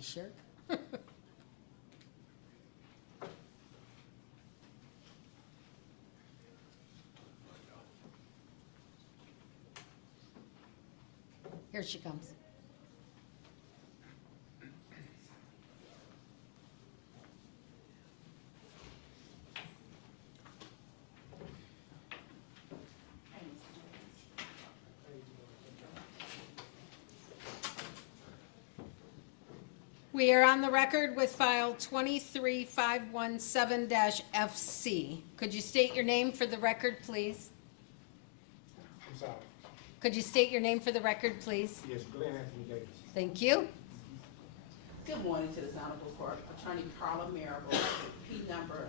you sure? Here she comes. We are on the record with file 23517-FC. Could you state your name for the record, please? I'm sorry. Could you state your name for the record, please? Yes, Glenn Anthony Davis. Thank you. Good morning to this honorable court. Attorney Carla Marable, P number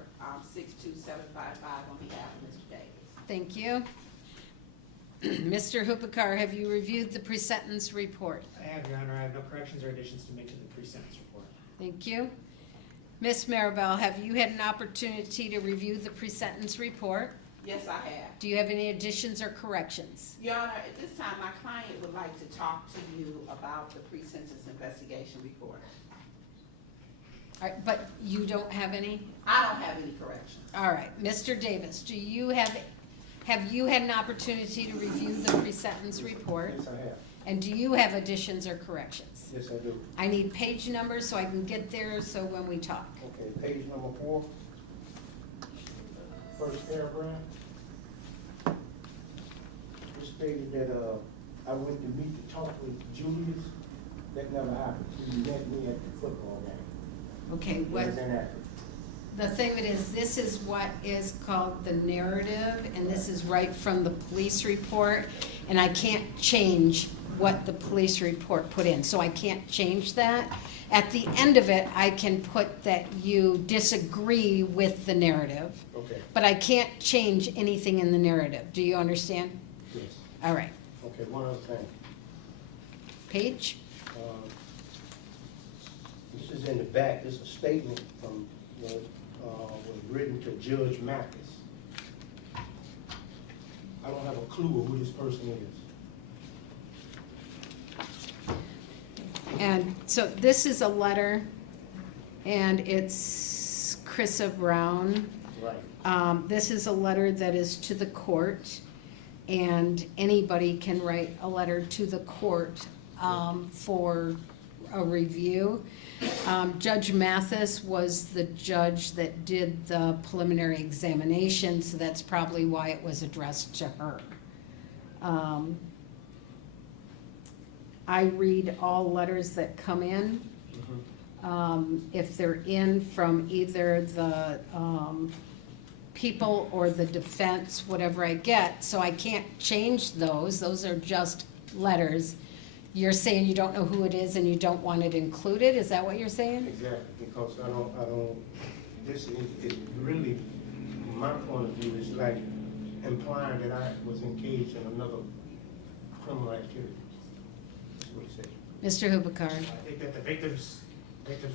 62755 on behalf of Mr. Davis. Thank you. Mr. Hupakar, have you reviewed the pre-sentence report? I have, Your Honor. I have no corrections or additions to make to the pre-sentence report. Thank you. Ms. Maribel, have you had an opportunity to review the pre-sentence report? Yes, I have. Do you have any additions or corrections? Your Honor, at this time, my client would like to talk to you about the pre-sentence investigation report. All right, but you don't have any? I don't have any corrections. All right, Mr. Davis, do you have you had an opportunity to review the pre-sentence report? Yes, I have. And do you have additions or corrections? Yes, I do. I need page numbers so I can get there so when we talk. Okay, page number 4. First paragraph. It stated that, I went to meet to talk with Julius. That never happened. He met me at the football game. Okay, It what, was inaccurate. the thing of it is, this is what is called the narrative, and this is right from the police report, and I can't change what the police report put in, so I can't change that. At the end of it, I can put that you disagree with the narrative, Okay, but I can't change anything in the narrative. Do you understand? yes. All right. Okay, one other thing. Page? This is in the back. This is a statement from, was written to Judge Mathis. I don't have a clue of who this person is. And so this is a letter, and it's Chrissa Brown. Right. This is a letter that is to the court, and anybody can write a letter to the court for a review. Judge Mathis was the judge that did the preliminary examination, so that's probably why it was addressed to her. I read all letters that come in. If they're in from either the people or the defense, whatever I get, so I can't change those. Those are just letters. You're saying you don't know who it is and you don't want it included? Is that what you're saying? Exactly, because I don't, this is really, from my point of view, is like implying that I was engaged in another criminal activity. That's what he said. Mr. Hubakar? I think that the victim's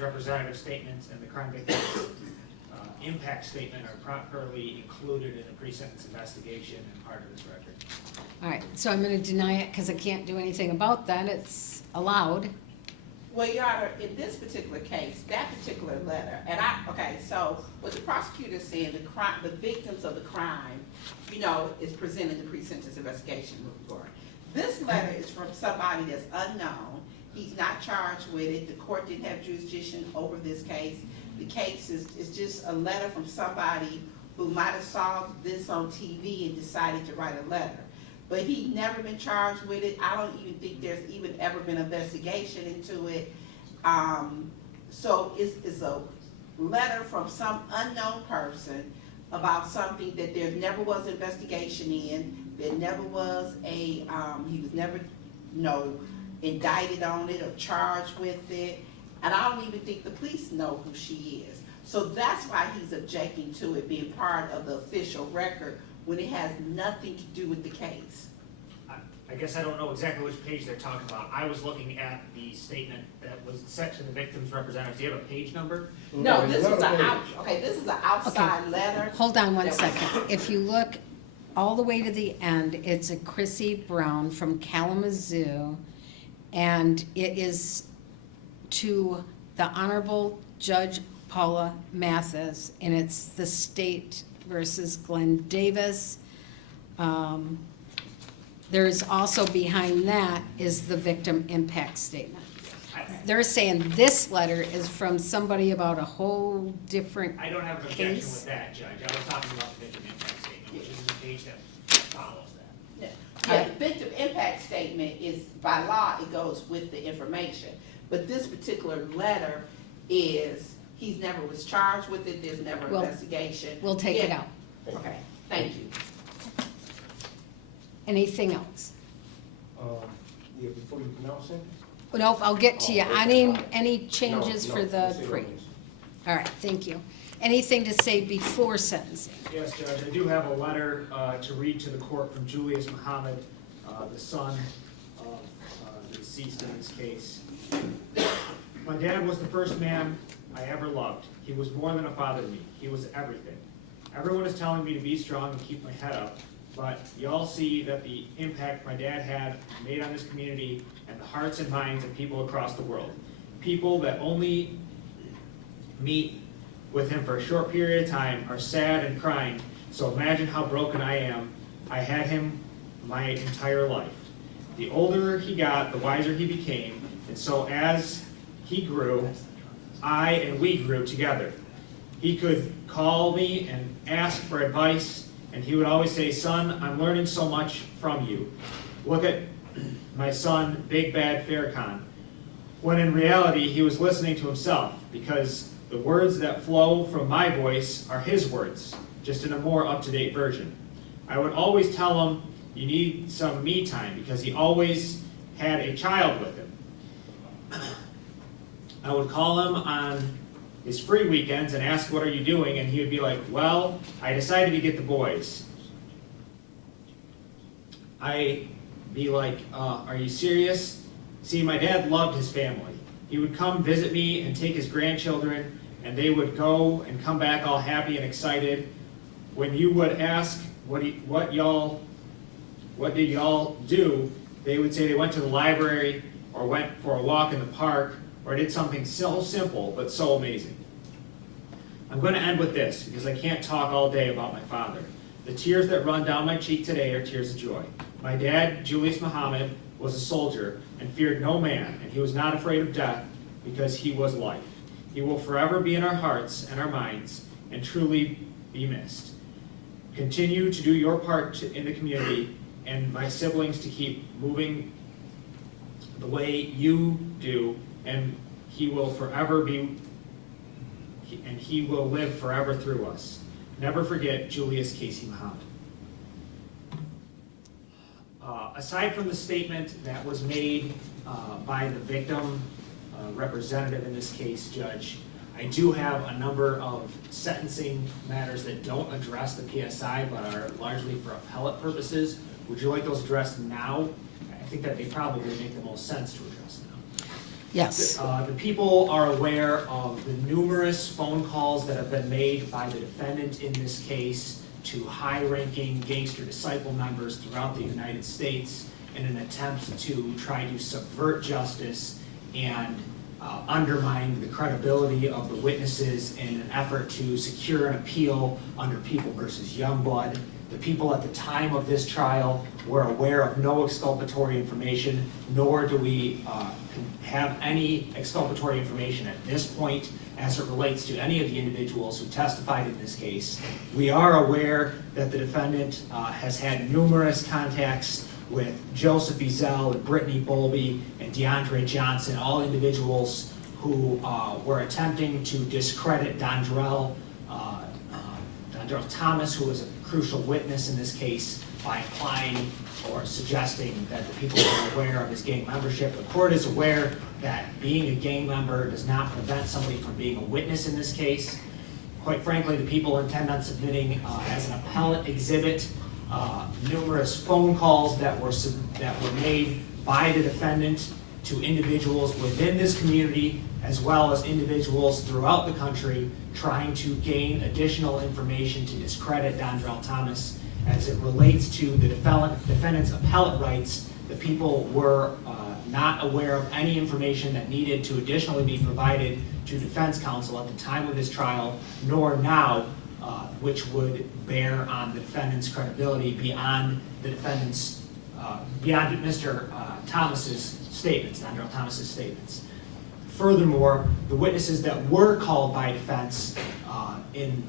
representative statements and the crime victim's impact statement are properly included in the pre-sentence investigation and part of this record. All right, so I'm gonna deny it because I can't do anything about that. It's allowed. Well, Your Honor, in this particular case, that particular letter, okay, so what the prosecutor said, the victims of the crime, is presented in the pre-sentence investigation report. This letter is from somebody that's unknown. He's not charged with it. The court didn't have jurisdiction over this case. The case is just a letter from somebody who might have saw this on TV and decided to write a letter. But he'd never been charged with it. I don't even think there's even ever been an investigation into it. So it's a letter from some unknown person about something that there never was an investigation in. There never was he was never, indicted on it or charged with it. And I don't even think the police know who she is. So that's why he's objecting to it being part of the official record when it has nothing to do with the case. I guess I don't know exactly which page they're talking about. I was looking at the statement that was sent to the victim's representative. Do you have a page number? No, this there's is another page. this is an outside letter. Hold on one second. If you look all the way to the end, it's a Chrissy Brown from Kalamazoo, and it is to the Honorable Judge Paula Mathis, and it's the state versus Glenn Davis. There's also behind that is the victim impact statement. They're saying this letter is from somebody about a whole different I don't have an objection case. with that, Judge. I was talking about the victim impact statement, which is the page that follows that. Yeah, the victim impact statement is, by law, it goes with the information. But this particular letter is, he's never was charged with it, there's never Well, investigation. We'll take it Yeah. out. Okay, thank you. Anything else? Yeah, before you pronounce it? Nope, I'll get to you. Any changes No, for no, the say pre? no, miss. All right, thank you. Anything to say before sentencing? Yes, Judge, I do have a letter to read to the court from Julius Muhammad, the son of the deceased in this case. My dad was the first man I ever loved. He was more than a father to me. He was everything. Everyone is telling me to be strong and keep my head up, but y'all see that the impact my dad had made on this community and the hearts and minds of people across the world. People that only meet with him for a short period of time are sad and crying, so imagine how broken I am. I had him my entire life. The older he got, the wiser he became, and so as he grew, I and we grew together. He could call me and ask for advice, and he would always say, "Son, I'm learning so much from you. Look at my son, Big Bad Farrakhan." When in reality, he was listening to himself, because the words that flow from my voice are his words, just in a more up-to-date version. I would always tell him, "You need some me time," because he always had a child with him. I would call him on his free weekends and ask, "What are you doing?" And he would be like, "Well, I decided to get the boys." I'd be like, "Are you serious?" See, my dad loved his family. He would come visit me and take his grandchildren, and they would go and come back all happy and excited. When you would ask, what did y'all do? They would say they went to the library or went for a walk in the park or did something so simple but so amazing. I'm going to end with this because I can't talk all day about my father. The tears that run down my cheek today are tears of joy. My dad, Julius Muhammad, was a soldier and feared no man, and he was not afraid of death because he was life. He will forever be in our hearts and our minds and truly be missed. Continue to do your part in the community, and my siblings to keep moving the way you do, and he will forever be, and he will live forever through us. Never forget Julius Casey Muhammad. Aside from the statement that was made by the victim representative in this case, Judge, I do have a number of sentencing matters that don't address the PSI but are largely for appellate purposes. Would you like those addressed now? I think that they probably make the most sense to address now. Yes. The people are aware of the numerous phone calls that have been made by the defendant in this case to high-ranking gangster disciple members throughout the United States in an attempt to try to subvert justice and undermine the credibility of the witnesses in an effort to secure an appeal under People versus Youngblood. The people at the time of this trial were aware of no exculpatory information, nor do we have any exculpatory information at this point as it relates to any of the individuals who testified in this case. We are aware that the defendant has had numerous contacts with Joseph Ezell and Brittany Bowlby and DeAndre Johnson, all individuals who were attempting to discredit Dondrell Thomas, who was a crucial witness in this case, by implying or suggesting that the people were aware of his gang membership. The court is aware that being a gang member does not prevent somebody from being a witness in this case. Quite frankly, the people intend on submitting as an appellate exhibit numerous phone calls that were made by the defendant to individuals within this community as well as individuals throughout the country trying to gain additional information to discredit Dondrell Thomas. As it relates to the defendant's appellate rights, the people were not aware of any information that needed to additionally be provided to defense counsel at the time of his trial, nor now, which would bear on the defendant's credibility beyond the defendant's, beyond Mr. Thomas's statements, Dr. Thomas's statements. Furthermore, the witnesses that were called by defense in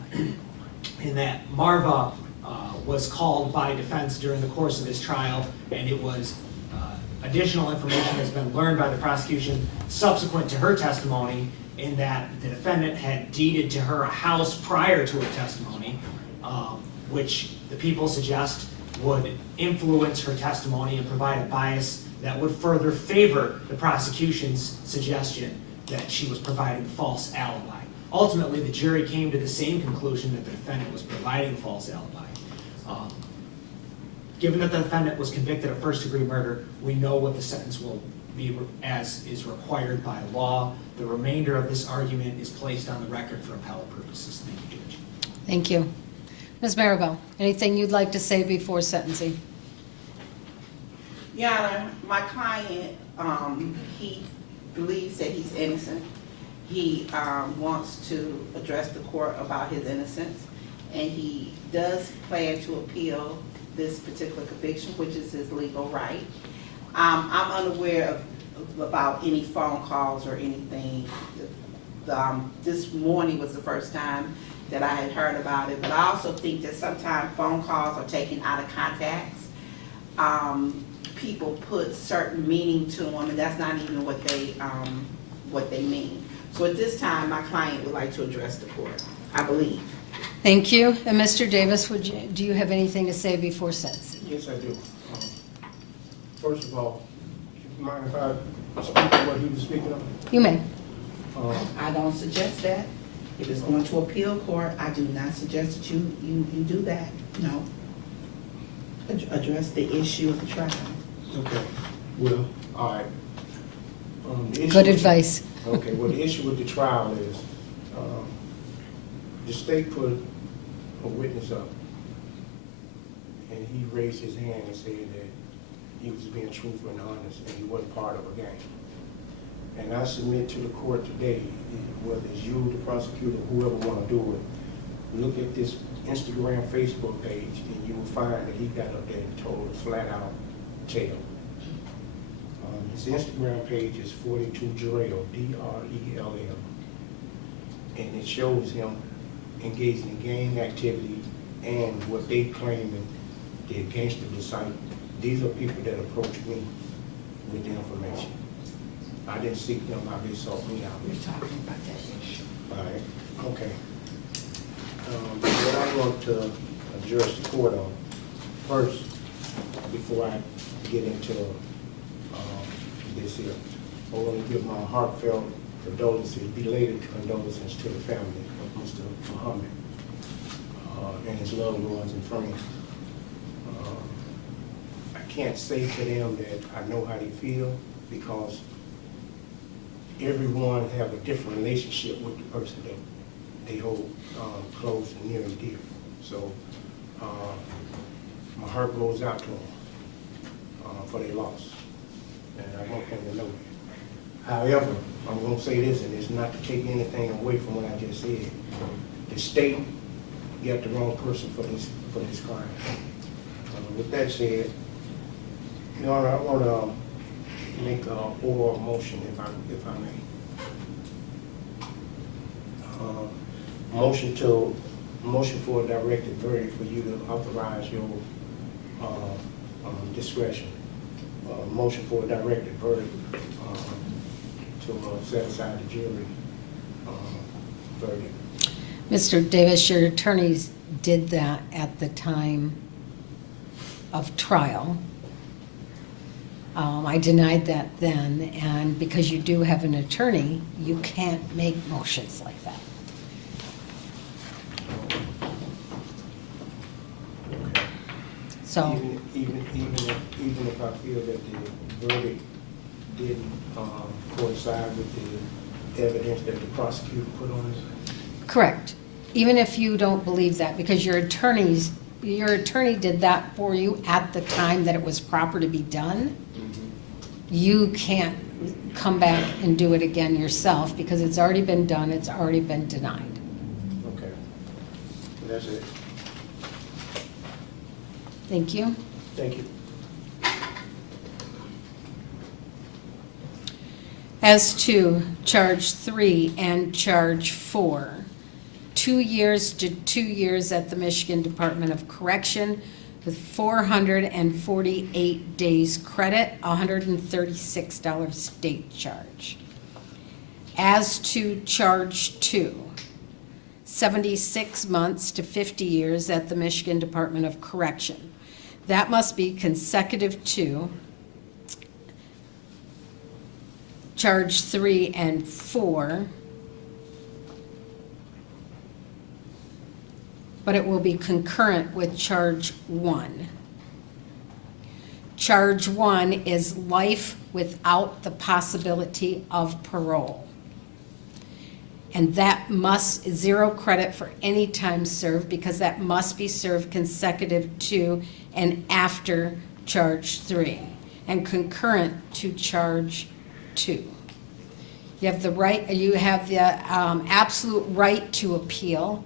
that Marva was called by defense during the course of this trial, and it was additional information has been learned by the prosecution subsequent to her testimony, in that the defendant had deeded to her a house prior to her testimony, which the people suggest would influence her testimony and provide a bias that would further favor the prosecution's suggestion that she was providing a false alibi. Ultimately, the jury came to the same conclusion that the defendant was providing a false alibi. Given that the defendant was convicted of first-degree murder, we know what the sentence will be as is required by law. The remainder of this argument is placed on the record for appellate purposes. Thank you, Judge. Thank you. Ms. Maribel, anything you'd like to say before sentencing? Your Honor, my client, he believes that he's innocent. He wants to address the court about his innocence, and he does plan to appeal this particular conviction, which is his legal right. I'm unaware about any phone calls or anything. This morning was the first time that I had heard about it, but I also think that sometimes phone calls are taken out of context. People put certain meaning to them, and that's not even what they mean. So at this time, my client would like to address the court, I believe. Thank you. And Mr. Davis, do you have anything to say before sentencing? Yes, I do. First of all, mind if I speak on what he was speaking of? You may. I don't suggest that. If it's going to appeal court, I do not suggest that you do that, no. Address the issue of the trial. Okay, well, all right. The issue Good with- advice. Okay, well, the issue with the trial is, the state put a witness up, and he raised his hand and said that he was being truthful and honest, and he wasn't part of a gang. And I submit to the court today, whether it's you, the prosecutor, whoever want to do it, look at this Instagram, Facebook page, and you will find that he got up there and told a flat-out tale. His Instagram page is 42 Drell, D-R-E-L-L, and it shows him engaged in gang activity and what they claiming they're gangster disciples. These are people that approach me with the information. I didn't seek them out, they sought me out. We're talking about that issue. All right, okay. What I want to address the court on first, before I get into this here, I want to give my heartfelt condolences, belated condolences to the family of Mr. Muhammad and his loved ones and friends. I can't say to them that I know how they feel, because everyone have a different relationship with the person that they hold close and near and dear. So my heart goes out to them for their loss, and I want them to know that. However, I'm going to say this, and it's not to take anything away from what I just said. The state got the wrong person for this crime. With that said, Your Honor, I want to make an oral motion, if I may. Motion for a directed verdict for you to authorize your discretion. Motion for a directed verdict to set aside the jury verdict. Mr. Davis, your attorneys did that at the time of trial. I denied that then, and because you do have an attorney, you can't make motions like that. So, Even if I feel that the verdict didn't coincide with the evidence that the prosecutor put on it? correct. Even if you don't believe that, because your attorney did that for you at the time that it was proper to be done. you can't come back and do it again yourself because it's already been done, it's already been denied. Okay. That's it. Thank you. Thank you. As to charge 3 and charge 4, 2 years to 2 years at the Michigan Department of Correction with 448 days credit, $136 state charge. As to charge 2, 76 months to 50 years at the Michigan Department of Correction. That must be consecutive to charge 3 and 4, but it will be concurrent with charge 1. Charge 1 is life without the possibility of parole. And that must, 0 credit for any time served because that must be served consecutive to and after charge 3 and concurrent to charge 2. You have the right, you have the absolute right to appeal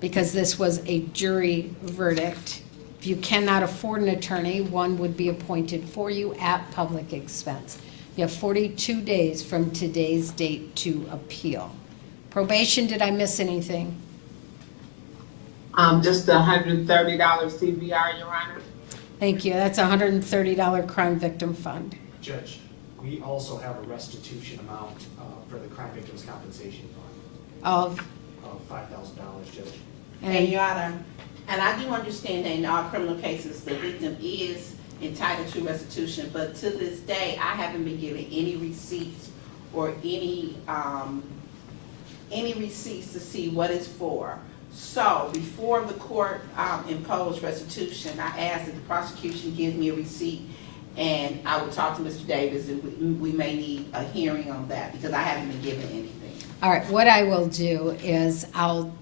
because this was a jury verdict. If you cannot afford an attorney, one would be appointed for you at public expense. You have 42 days from today's date to appeal. Probation, did I miss anything? Just the $130 CVR, Your Honor. Thank you. That's a $130 crime victim fund. Judge, we also have a restitution amount for the crime victims compensation fund Of, of $5,000, Judge. And Your Honor, and I do understand that in all criminal cases, the victim is entitled to restitution, but to this day, I haven't been given any receipts or any receipts to see what it's for. So before the court imposed restitution, I asked that the prosecution give me a receipt, and I would talk to Mr. Davis, and we may need a hearing on that because I haven't been given anything. all right, what I will do is I'll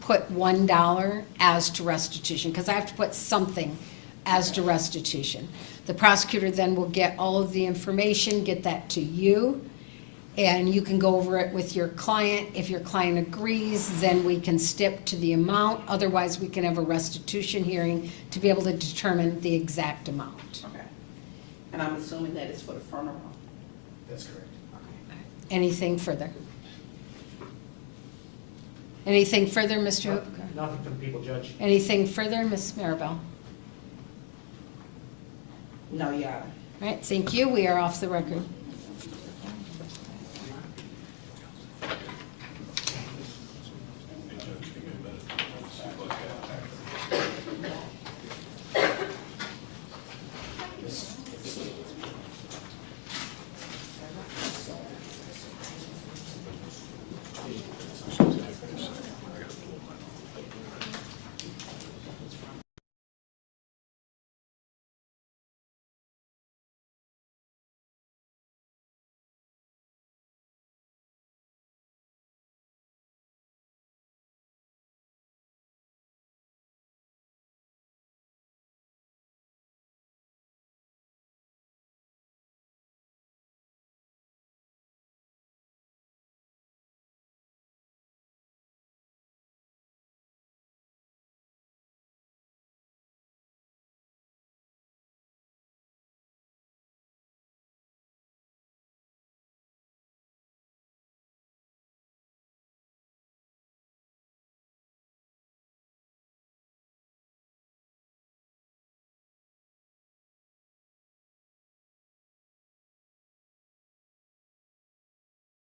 put $1 as to restitution, because I have to put something as to restitution. The prosecutor then will get all of the information, get that to you, and you can go over it with your client. If your client agrees, then we can stick to the amount. Otherwise, we can have a restitution hearing to be able to determine the exact amount. Okay. And I'm assuming that it's for the funeral. That's correct. Anything further? Anything further, Mr. Hoop? Nothing for the people, Judge. Anything further, Ms. Maribel? No, Your Honor. All right, thank you. We are off the record.